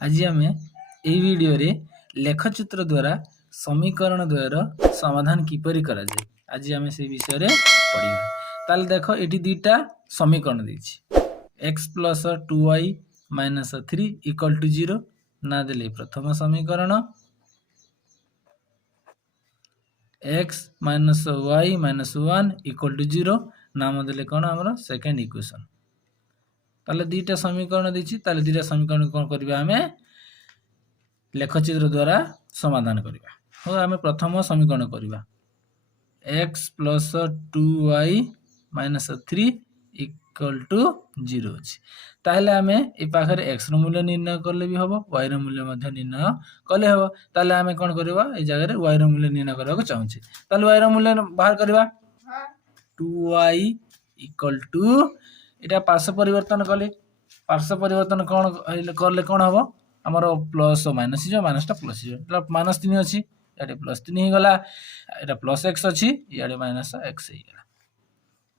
आज आम यही वीडियो रे लेखचित्र द्वारा समीकरण द्वयर समाधान किपरि करा जाए आज आम से विषय रे पढ़िबा। ताल देखो एटी दुईटा समीकरण देछि x plus 2y minus 3 equal to 0 ना देले प्रथम समीकरण, x minus y minus 1 equal to 0 नाम देले कौन हमर सेकंड इक्वेशन। ताले दुईटा समीकरण देछि ताले दुईटा समीकरण कोन करबा हमें लेखचित्र द्वारा समाधान करबा। हो हमें प्रथम समीकरण करबा x plus 2y minus 3 equal to 0 अछि। ताले हमें ए पाखरे x रो मूल्य निर्णय करले भी हबो y रो मूल्य मध्ये निर्णय करले हबो। ताले हमें कोन करबा ए जगह रे y रो मूल्य निर्णय करबा को चाहूछि। ताले y रो मूल्य बाहर करबा 2y इक्वल टू एटा पार्श्व परिवर्तन कले पार्श्व परिवर्तन कोन करले कोन हबो हमर प्लस माइनस जो माइनस टा प्लस जो एटा माइनस 3 अछि एटा प्लस 3 ही गला एटा प्लस x अछि याडे माइनस x ही गला।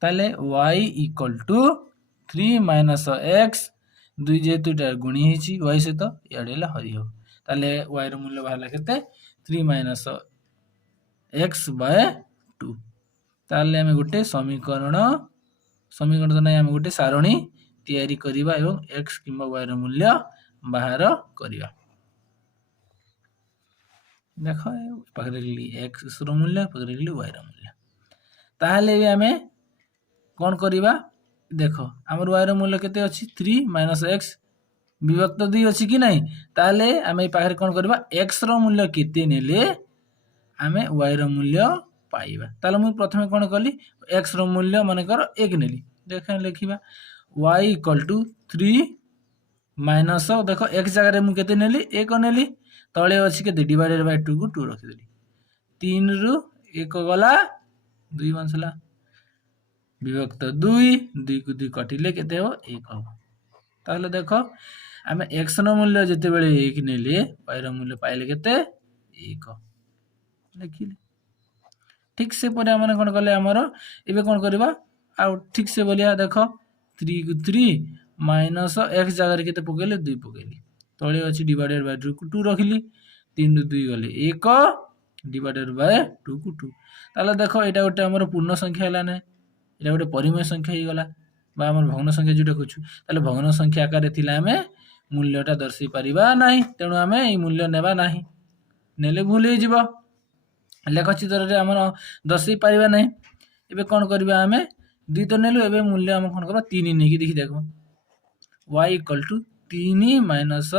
ताले y equal to 3 minus x 2 जेतु एटा गुणी हिची y से तो याडे ला हरि हो। ताले y रो मूल्य बाहला केते 3 माइनस x बाय 2। ताले हमें गुटे समीकरण तो नहीं हमें गुटे सारणी तैयारी करिबा एवं x किंबा y रो मूल्य बाहर करिबा। देखो पाखरे लिखली x रो मूल्य पाखरे लिखली y रो मूल्य। ताहले भी हमें कोन करिबा देखो हमर y रो मूल्य केते अछि 3 माइनस x विभक्त 2 अछि कि नहीं। ताहले हमें पाखरे कोन करिबा x रो मूल्य केते नेले हमें y रो मूल्य पाइबा। ताले मु प्रथमे कोन करली x रो मूल्य माने कर 1 नेली देखा लिखिबा y इक्वल टू 3 माइनस देखो x जगह रे मु केते नेली 1 नेली तळे अछि केते डिवाइडेड बाय 2 को 2 रखि देली 3 रु 1 गला 2 बंसला विभक्त 2 2 को 2 कटिले केते हो 1 हो। ताले देखो हमें x रो मूल्य जते बेले 1 नेले y रो मूल्य पाइले केते 1 लिखिले। ठीक से परे हमने कोन करले हमर एबे कोन करबा आ ठीक से बोलिया देखो 3 को 3 माइनस x जगह रे केते पकेले 2 पकेली तळे अछि डिवाइडेड बाय 2 को 2 रखिली 3 रु 2 गले 1 डिवाइडेड बाय 2 को 2। ताले देखो एटा गोटे हमर पूर्ण संख्या हला नै एटा गोटे परिमेय संख्या ही गला बा हमर भग्न संख्या जोटा कहछु। ताले भग्न संख्या आकार थिला हमें मूल्यटा दर्शाई परिबा नाही तेनु हमें ए मूल्य नेबा नाही नेले भूल हे जिवो लेखचित्र रे हमर दर्शाई परिबा नाही। एबे कोन करबा हमें 2 तो नेलु एबे मूल्य हम कोन करबा 3 नेकी देखि देखो y इक्वल टू 3 माइनस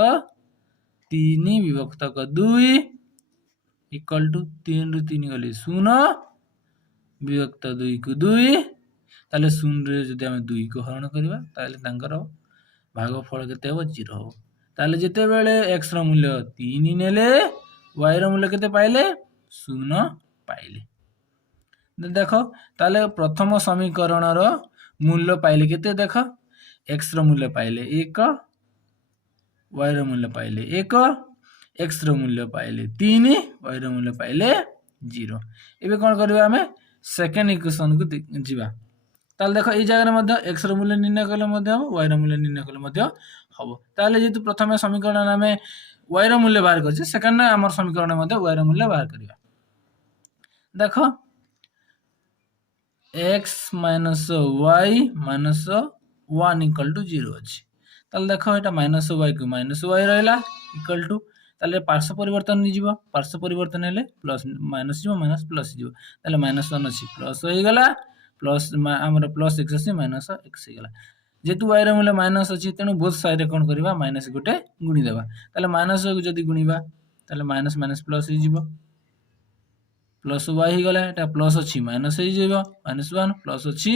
3 विभक्त क 2 इक्वल टू 3 रु 3 गले 0 विभक्त 2 को 2 ताले 0 रे जदि हम 2 को हरण करबा ताले तांकर भागफल केते हो 0 हो। ताले जेते बेले x रो मूल्य 3 नेले y रो मूल्य केते पाइले 0 पाइले। देखो ताले प्रथम समीकरण रो मूल्य पाइले केते देखो x रो मूल्य पाइले 1 y रो मूल्य पाइले 1 x रो मूल्य पाइले 3 y रो मूल्य पाइले 0। एबे कोन करबा हमें सेकंड इक्वेशन को जिबा। ताले देखो ए जगह रे मध्ये x रो मूल्य निर्णय करले मध्ये y रो मूल्य निर्णय करले मध्ये हबो। ताले जेतु प्रथम समीकरण हमें y रो मूल्य बाहर करछे सेकंड ना हमर समीकरण मध्ये y रो मूल्य बाहर करिया। देखो x minus y minus 1 equal to 0 अछि। ताले देखो एटा माइनस y को माइनस y रहला इक्वल टू ताले पार्श्व परिवर्तन नि जिवो पार्श्व परिवर्तन हेले प्लस माइनस जिवो माइनस प्लस जिवो ताले माइनस 1 अछि प्लस होई गला प्लस हमर प्लस x अछि माइनस x ही गला जेतु y रे मूल्य माइनस अछि तेनु बोथ साइड रे कोन करबा माइनस गुटे गुणी देबा। ताले माइनस को जदी गुणीबा ताले माइनस माइनस प्लस ही जिवो प्लस y ही गला एटा प्लस अछि माइनस ही जिवो माइनस 1 प्लस अछि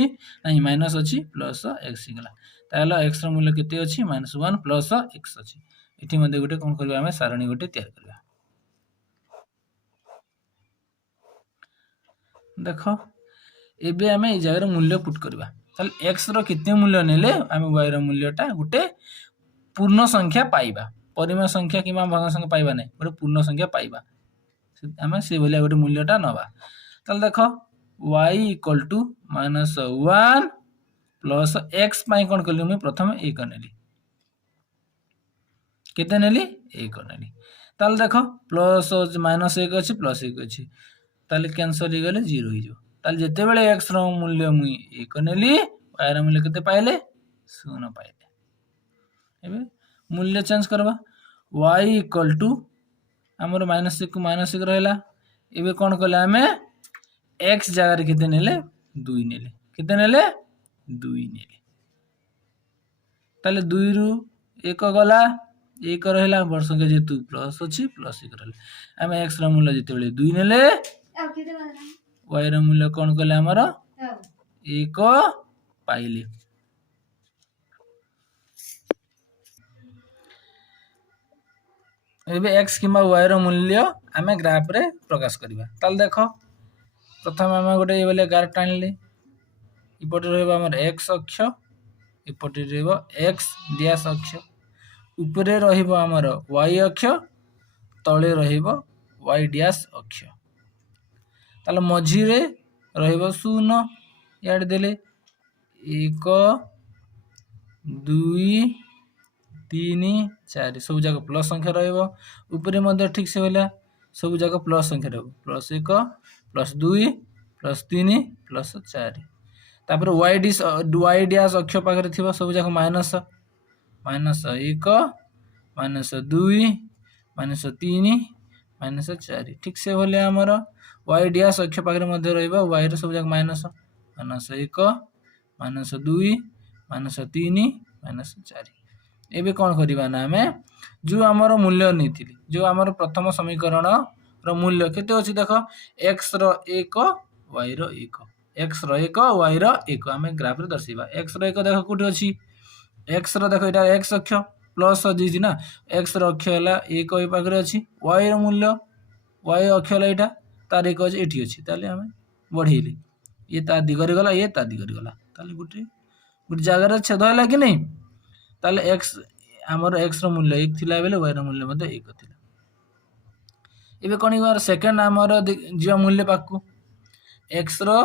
नहीं माइनस अछि प्लस x ही गला। ताले x रो मूल्य केते अछि माइनस 1 प्लस x अछि। एठी मध्ये गुटे कोन करबा हमें सारणी गुटे तैयार करबा। देखो एबे हमें ए जगह रे मूल्य पुट करबा ताले x रो केते मूल्य नेले हमें y रो मूल्यटा गुटे पूर्ण संख्या पाइबा परिमेय संख्या किमा भग्न संख्या पाइबा नै गुटे पूर्ण संख्या पाइबा हमें से बोलिया गुटे मूल्यटा नबा। ताले देखो y equal to minus 1 plus x पाई कोन करली मैं प्रथम 1 नेली केते नेली 1 नेली ताले देखो प्लस माइनस 1 अछि प्लस 1 अछि ताले कैंसल हो गले 0 हो जो ताले जते बेले x रो मूल्य मुई 1 नेली y रो मूल्य केते पाइले 0 पाइले एबे मूल्य चेंज करबा y इक्वल टू हमर -1 को -1 रहला एबे कोन कले हमें x जगह रे केते नेले 2 नेले केते नेले 2 नेले ताले 2 रु 1 गला 1 रहला वर्ष के जेतु प्लस अछि प्लस 1 रहला हमें x रो मूल्य जते बेले 2 नेले y रो मूल्य कोन कले हमर 1 पाइले एबे x किमा y रो मूल्य हमें ग्राफ रे प्रकाश करबा ताल देखो प्रथम हमें गोटे बेले गार टाणले इपटे रहबा हमर x अक्ष इपटे रहबो x डैश अक्ष ऊपरे रहबो हमर y अक्ष तळे रहबो y डैश अक्ष ताले मझी रे रहबो 0 याड देले 1 2 3 4 सब जगह प्लस संख्या रहबो ऊपरे मध्ये ठीक से होला सब जगह प्लस संख्या रहबो प्लस 1 प्लस 2 प्लस 3 प्लस 4 तापर y डैश अक्ष पाखरे थिबो सब जगह माइनस -1 -2 -3 -4 ठीक से होले हमर y डैश अक्ष पाखरे मध्ये रहबो y रे सब जगह -1 -2 -3 -4 एबे कोन करिबा ना हमें जो हमर मूल्य नीतिली जो हमर प्रथम समीकरण रो मूल्य केते अछि देखो x रो 1 y रो 1 x रो 1 y रो 1 हमें ग्राफ रे दर्शिबा x रो 1 देखो कुठी अछि x रो देखो एटा x अक्ष प्लस दिजी ना x रो अक्ष हला 1 ओइ पाखरे अछि y रो मूल्य y अक्ष हला एटा तार 1 अछि एठी अछि ताले हमें बढ़ेली ये ता दिगरे गला ये ता दिगरे गला ताले गुटे जगह रे छेद होला कि नहीं ताले x हमर x रो मूल्य 1 थिला बेले y रो मूल्य मध्ये 1 थिला एबे कोनी बार सेकंड हमर जियो मूल्य पाकू x रो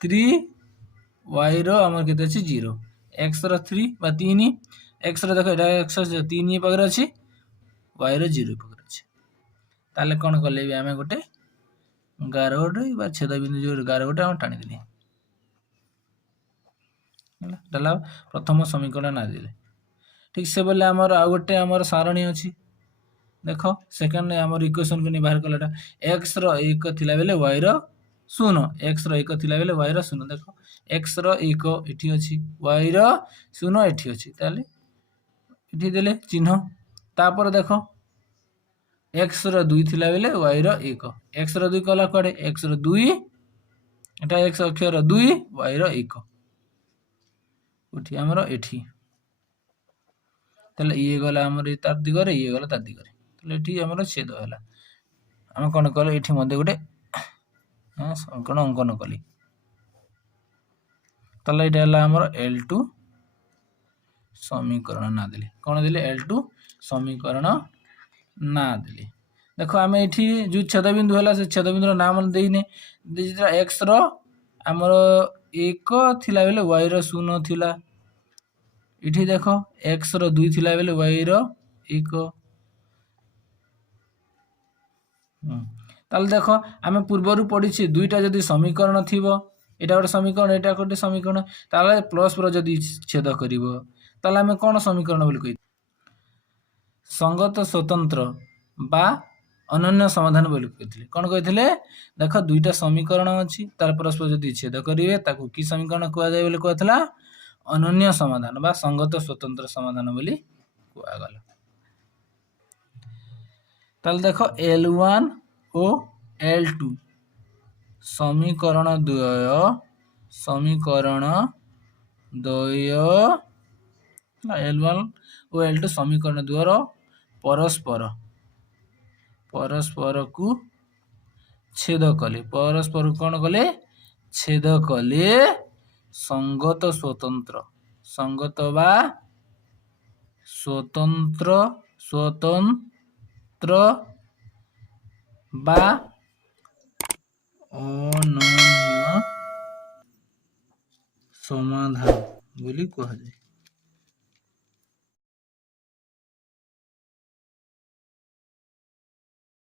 3 y रो हमर केते अछि 0 x रो 3 बा 3 x रो देखो एटा x 3 पाखरे अछि y रो 0 पाखरे अछि ताले कोन करले बे हमें गोटे गारोडे बा छेद बिंदु जो गारोडे हम टाणी देली डला प्रथम समीकरण ना दिले ठीक से बोले हमर आ गोटे हमर सारणी अछि देखो सेकंड हमर इक्वेशन को नि बाहर कलाटा x रो 1 थिला बेले y रो 0 x रो 1 थिला बेले y रो 0 देखो x रो 1 एठी अछि y रो 0 एठी अछि ताले एठी देले चिन्ह तापर देखो x रो 2 थिला बेले y रो 1 x रो 2 कला कोडे x रो 2 एटा x अक्ष रो 2 y रो 1 उठी हमरो एठी तले ये गला हमर तार दिगरे ये गला तार दिगरे तले एठी हमरो छेद होला हम कोन कले एठी मध्ये गोटे संकन अंकन कली तले एटा हला हमर L2 समीकरण ना देले कोन देले L2 समीकरण ना देले देखो हमें एठी जो छेद बिंदु होला से छेद बिंदु नाम देइने जेटा x रो हमर 1 थिला बेले y रो 0 थिला इठी देखो x रो 2 थिला बेले y रो 1 ताल देखो हमें पूर्वरु पढी छी दुईटा जदी समीकरण थिबो एटा गोटे समीकरण एटा गोटे समीकरण ताले प्लस पर जदी छेद करिवो ताले हमें कोन समीकरण बोली कहि संगत स्वतंत्र बा अनन्य समाधान बोली कहिथिले कोन कहिथिले देखो दुईटा समीकरण अछि तार परस्पर जदी छेद करिवे ताकू की समीकरण कहआ जाय बोली कहथला अनन्य समाधान बा संगत स्वतंत्र समाधान बोली कहआ गला ताल देखो L1 ओ L2 समीकरण द्वय L1 ओ L2 समीकरण द्वय रो परस्पर को छेद कले परस्पर कोन कले छेद कले संगत बा स्वतंत्र बा अनन्य समाधान बोली कहा जाए।